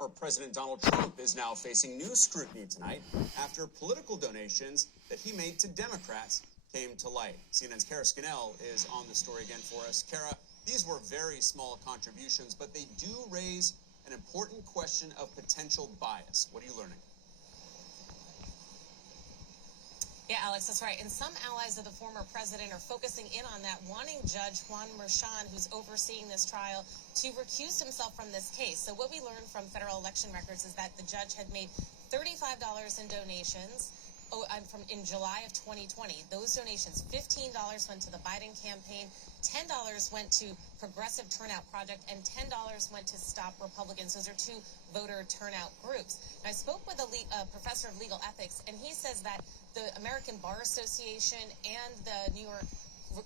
Former President Donald Trump is now facing new scrutiny tonight after political donations that he made to Democrats came to light. CNN's Kara Scannell is on the story again for us. Kara, these were very small contributions, but they do raise an important question of potential bias. What are you learning? Yeah, Alex, that's right. And some allies of the former president are focusing in on that, wanting Judge Juan Merchan, who's overseeing this trial, to recuse himself from this case. So what we learned from federal election records is that the judge had made $35 in donations in July of 2020. Those donations, $15 went to the Biden campaign, $10 went to Progressive Turnout Project, and $10 went to Stop Republicans. Those are two voter turnout groups. And I spoke with a professor of legal ethics, and he says that the American Bar Association and the New York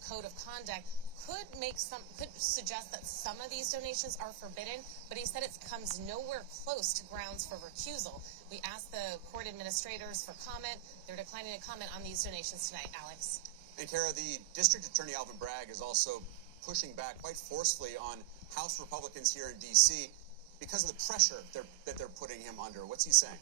Code of Conduct could suggest that some of these donations are forbidden, but he said it comes nowhere close to grounds for recusal. We asked the court administrators for comment. They're declining to comment on these donations tonight, Alex. And Kara, the District Attorney Alvin Bragg is also pushing back quite forcefully on House Republicans here in D.C. because of the pressure that they're putting him under. What's he saying?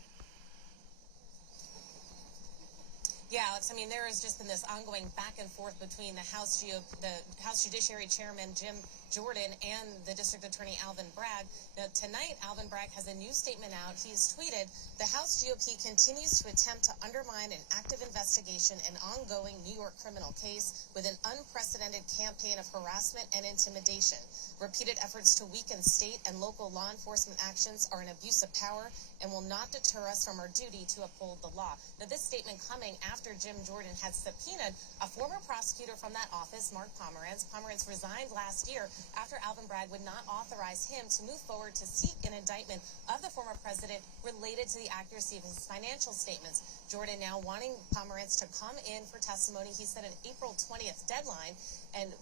Yeah, Alex, I mean, there has just been this ongoing back and forth between the House Judiciary Chairman Jim Jordan and the District Attorney Alvin Bragg. Now, tonight, Alvin Bragg has a new statement out. He's tweeted, "The House GOP continues to attempt to undermine an active investigation and ongoing New York criminal case with an unprecedented campaign of harassment and intimidation. Repeated efforts to weaken state and local law enforcement actions are an abuse of power and will not deter us from our duty to uphold the law." Now, this statement coming after Jim Jordan had subpoenaed a former prosecutor from that office, Mark Pomerantz. Pomerantz resigned last year after Alvin Bragg would not authorize him to move forward to seek an indictment of the former president related to the accuracy of his financial statements. Jordan now wanting Pomerantz to come in for testimony. He set an April 20th deadline, and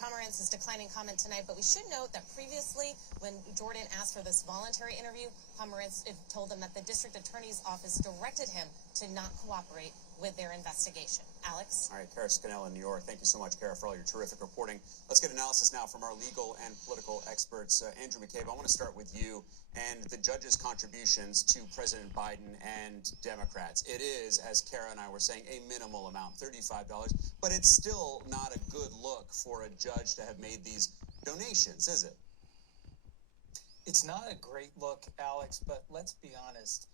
Pomerantz is declining comment tonight, but we should note that previously, when Jordan asked for this voluntary interview, Pomerantz told him that the district attorney's office directed him to not cooperate with their investigation. Alex? All right, Kara Scannell in New York. Thank you so much, Kara, for all your terrific reporting. Let's get analysis now from our legal and political experts. Andrew McCabe, I want to start with you and the judge's contributions to President Biden and Democrats. It is, as Kara and I were saying, a minimal amount, $35, but it's still not a good look for a judge to have made these donations, is it? It's not a great look, Alex, but let's be honest.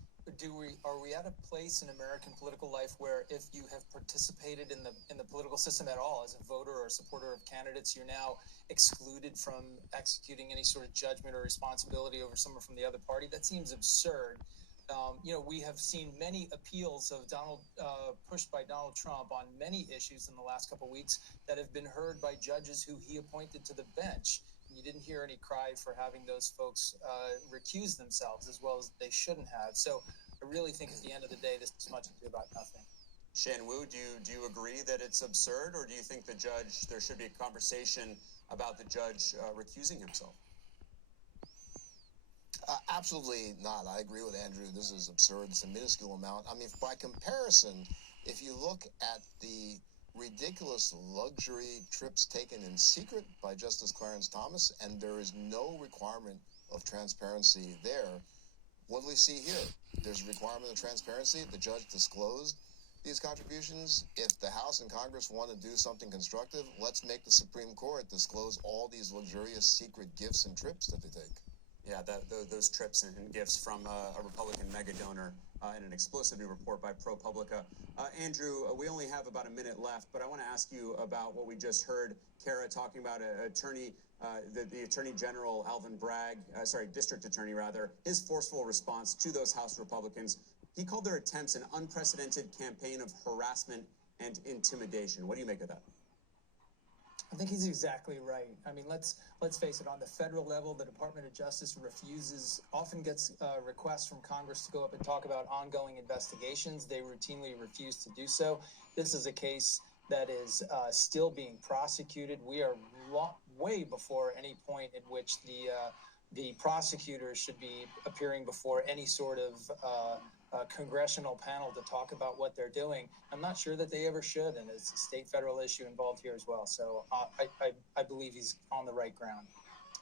Are we at a place in American political life where if you have participated in the political system at all as a voter or a supporter of candidates, you're now excluded from executing any sort of judgment or responsibility over someone from the other party? That seems absurd. We have seen many appeals of pushed by Donald Trump on many issues in the last couple of weeks that have been heard by judges who he appointed to the bench. You didn't hear any cry for having those folks recuse themselves as well as they shouldn't have. So I really think at the end of the day, this is much ado about nothing. Shan Wu, do you agree that it's absurd, or do you think there should be a conversation about the judge recusing himself? Absolutely not. I agree with Andrew. This is absurd. It's a minuscule amount. I mean, by comparison, if you look at the ridiculous luxury trips taken in secret by Justice Clarence Thomas, and there is no requirement of transparency there. What do we see here? There's a requirement of transparency. The judge disclosed these contributions. If the House and Congress want to do something constructive, let's make the Supreme Court disclose all these luxurious secret gifts and trips that they take. Yeah, those trips and gifts from a Republican mega donor in an explosive new report by ProPublica. Andrew, we only have about a minute left, but I want to ask you about what we just heard Kara talking about the Attorney General Alvin Bragg, District Attorney rather, his forceful response to those House Republicans. He called their attempts an unprecedented campaign of harassment and intimidation. What do you make of that? I think he's exactly right. I mean, let's face it. On the federal level, the Department of Justice often gets requests from Congress to go up and talk about ongoing investigations. They routinely refuse to do so. This is a case that is still being prosecuted. We are way before any point at which the prosecutors should be appearing before any sort of congressional panel to talk about what they're doing. I'm not sure that they ever should, and it's a state-federal issue involved here as well. So I believe he's on the right ground.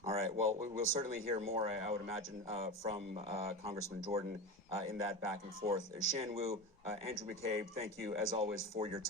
All right. Well, we'll certainly hear more, I would imagine, from Congressman Jordan in that back and forth. Shan Wu, Andrew McCabe, thank you, as always, for your time.